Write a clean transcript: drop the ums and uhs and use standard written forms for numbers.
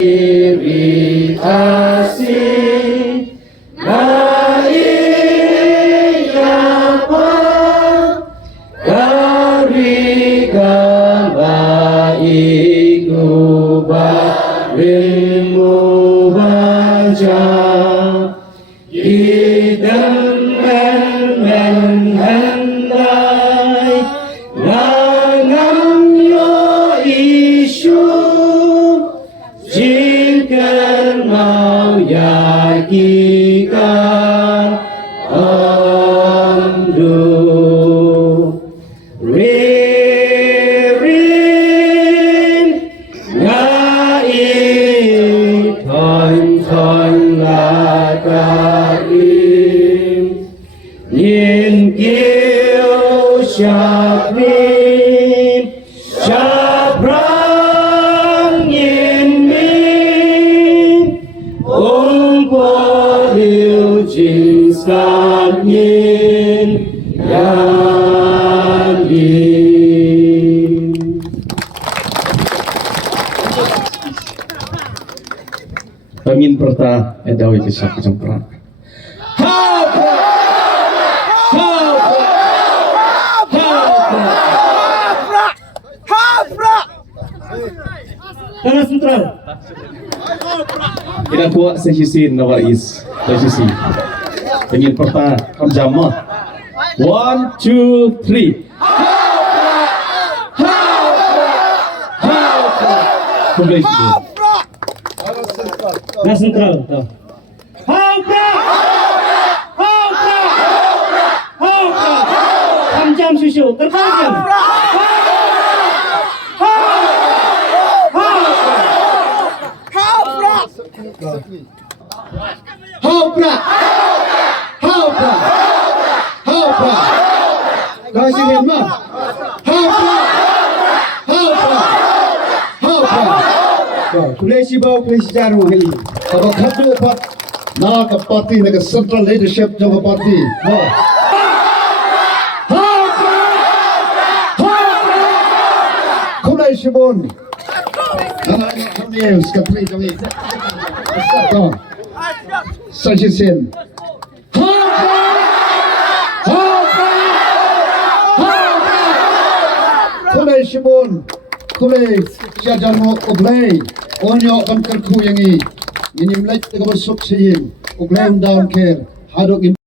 Iri kasih dari gambar iku barimu baca idam men handai nangam yo isu jika mau yakikan andu ririn ngai thon là karim nhìn kiêu sạc rim sạc rang nhìn min ôm qua điều chỉnh sạc nhìn yan đi. Pangin perta edawi kisah kecempra. Tengah sentral. Kita kuat sehisin nawais sehisi. Pangin perta kamjama. 1, 2, 3. Kembali. Nah sentral. Jam susu terkajam. Kasih lima. Kulesi bau kulesi jarum heli. Kalau khatu pat nak parti nak central leadership jama parti. Kulesi bon. Kami sekali kami. Sajisin. Kulesi bon. Kulesi jajamu oblay. Onyo kan kerku yang ini melek tegak bersuk sihim. Oblay down care. Hadok